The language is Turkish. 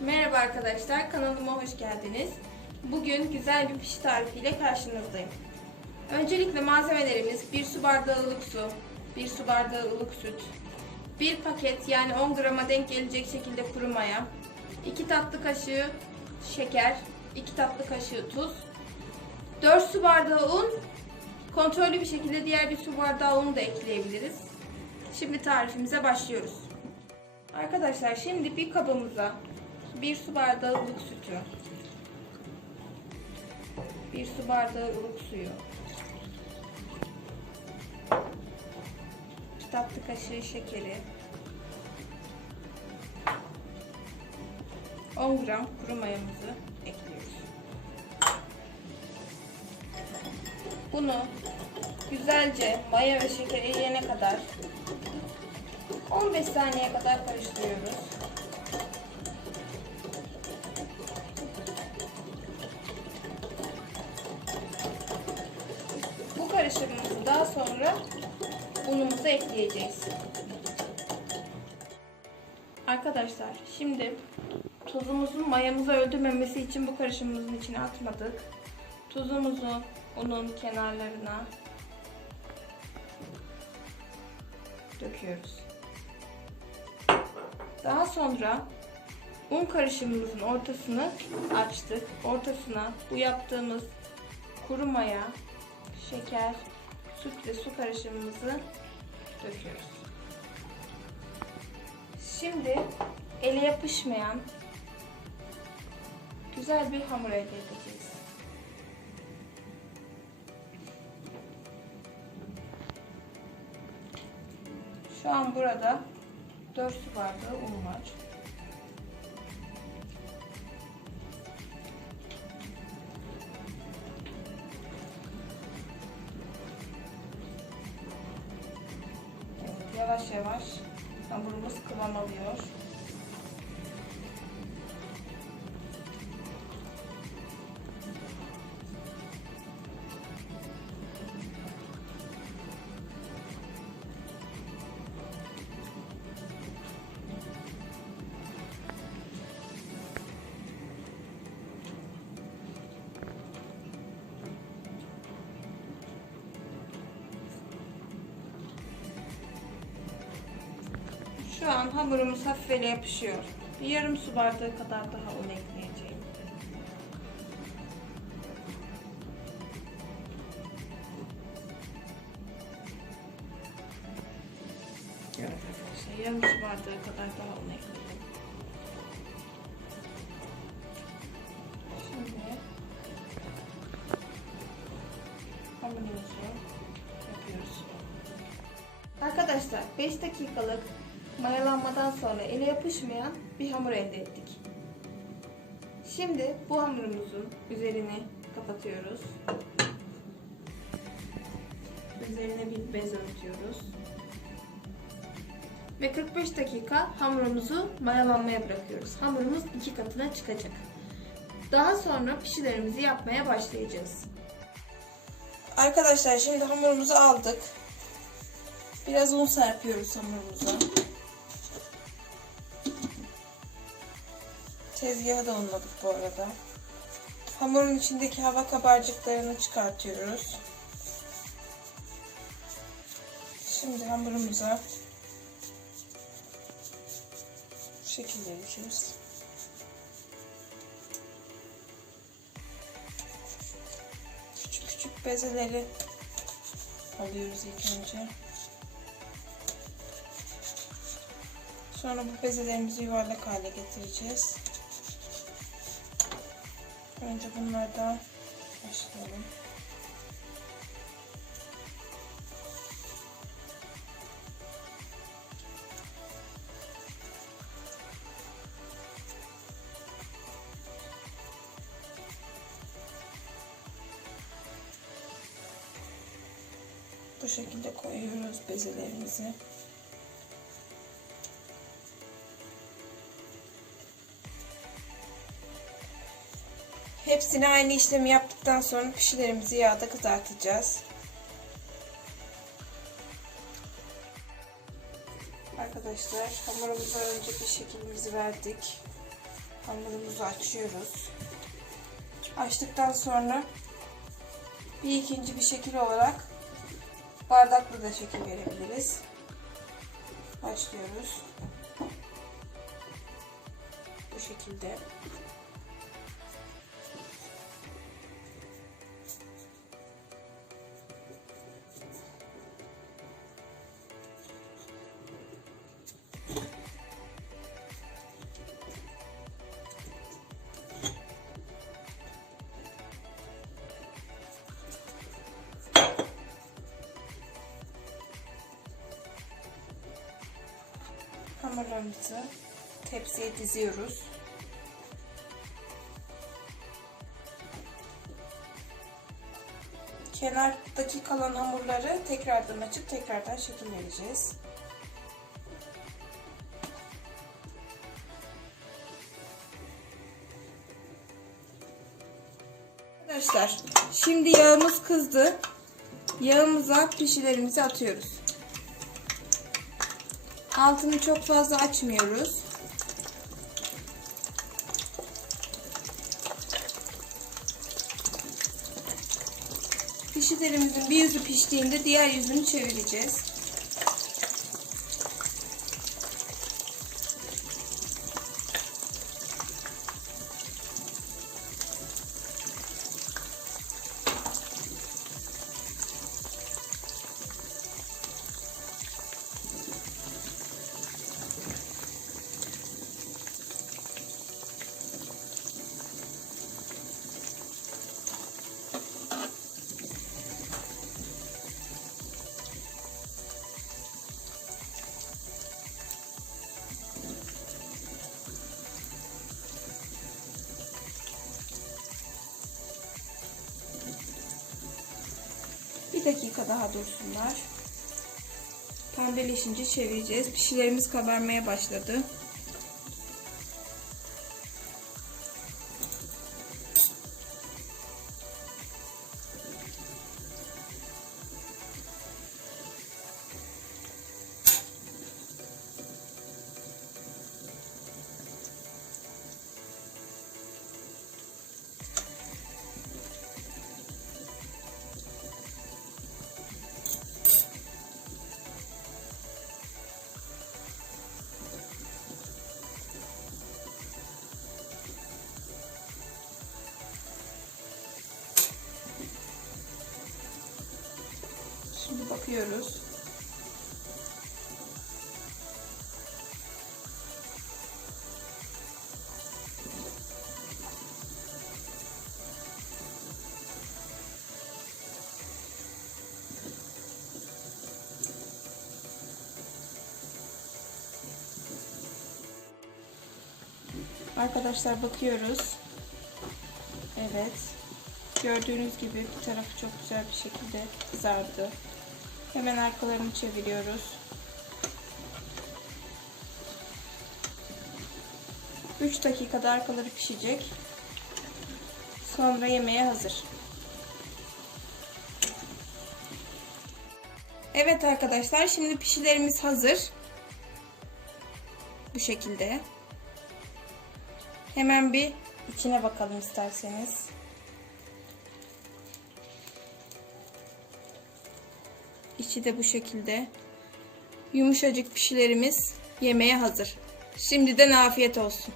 Merhaba arkadaşlar, kanalıma hoş geldiniz. Bugün güzel bir pişi tarifiyle karşınızdayım. Öncelikle malzemelerimiz 1 su bardağı ılık su, 1 su bardağı ılık süt, 1 paket yani 10 grama denk gelecek şekilde kuru maya, 2 tatlı kaşığı şeker, 2 tatlı kaşığı tuz, 4 su bardağı un, kontrollü bir şekilde diğer bir su bardağı un da ekleyebiliriz. Şimdi tarifimize başlıyoruz. Arkadaşlar şimdi bir kabımıza bir su bardağı ılık sütü, bir su bardağı ılık suyu, iki tatlı kaşığı şekeri, 10 gram kuru mayamızı ekliyoruz. Bunu güzelce maya ve şeker eriyene kadar 15 saniye kadar karıştırıyoruz. Karışımımızı daha sonra unumuza ekleyeceğiz. Arkadaşlar şimdi tuzumuzun mayamızı öldürmemesi için bu karışımımızın içine atmadık. Tuzumuzu unun kenarlarına döküyoruz. Daha sonra un karışımımızın ortasını açtık. Ortasına bu yaptığımız kuru maya, şeker, süt ve su karışımımızı döküyoruz. Şimdi ele yapışmayan güzel bir hamur elde edeceğiz. Şu an burada 4 su bardağı un var. Yavaş yavaş hamurumuz kıvam alıyor. Şu an hamurumuz hafif ele yapışıyor. Bir yarım su bardağı kadar daha un ekleyeceğim. Arkadaşlar yarım su bardağı kadar daha un ekledim. Şimdi hamurumuzu yapıyoruz. Arkadaşlar 5 dakikalık mayalanmadan sonra ele yapışmayan bir hamur elde ettik. Şimdi bu hamurumuzun üzerini kapatıyoruz. Üzerine bir bez örtüyoruz. Ve 45 dakika hamurumuzu mayalanmaya bırakıyoruz. Hamurumuz iki katına çıkacak. Daha sonra pişilerimizi yapmaya başlayacağız. Arkadaşlar şimdi hamurumuzu aldık. Biraz un serpiyoruz hamurumuza. Tezgahı da unladık bu arada. Hamurun içindeki hava kabarcıklarını çıkartıyoruz. Şimdi hamurumuza şekil vereceğiz. Küçük küçük bezeleri alıyoruz ilk önce. Sonra bu bezelerimizi yuvarlak hale getireceğiz. Önce bunlardan başlayalım. Bu şekilde koyuyoruz bezelerimizi. Hepsini aynı işlemi yaptıktan sonra pişilerimizi yağda kızartacağız. Arkadaşlar hamurumuza önce bir şeklimizi verdik. Hamurumuzu açıyoruz. Açtıktan sonra bir ikinci bir şekil olarak bardakla da şekil verebiliriz. Başlıyoruz. Bu şekilde. Hamurlarımızı tepsiye diziyoruz. Kenardaki kalan hamurları tekrardan açıp tekrardan şekil vereceğiz. Arkadaşlar şimdi yağımız kızdı. Yağımıza pişilerimizi atıyoruz. Altını çok fazla açmıyoruz. Pişilerimizin bir yüzü piştiğinde diğer yüzünü çevireceğiz. Dakika daha dursunlar. Pembeleşince çevireceğiz. Pişilerimiz kabarmaya başladı. Bakıyoruz. Arkadaşlar bakıyoruz. Evet. Gördüğünüz gibi bir tarafı çok güzel bir şekilde kızardı. Hemen arkalarını çeviriyoruz. 3 dakikada arkaları pişecek. Sonra yemeğe hazır. Evet arkadaşlar şimdi pişilerimiz hazır. Bu şekilde. Hemen bir içine bakalım isterseniz. İçi de bu şekilde. Yumuşacık pişilerimiz yemeğe hazır. Şimdiden afiyet olsun.